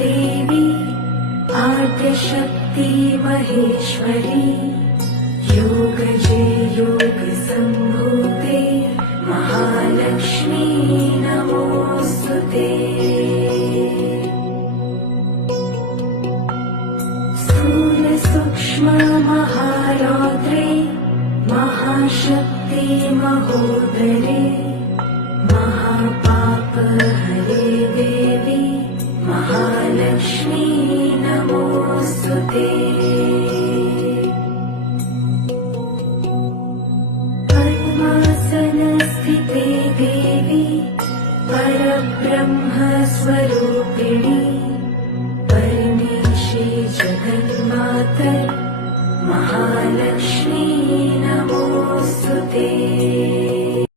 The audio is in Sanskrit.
देवी आद्यशक्ति महेश्वरी योगजे योगसम्भूते महालक्ष्मी नमोऽस्तुते। स्थूलसूक्ष्म महारौद्रे महाशक्ति महोदरे महापापहरे देवी महालक्ष्मी नमोऽस्तुते।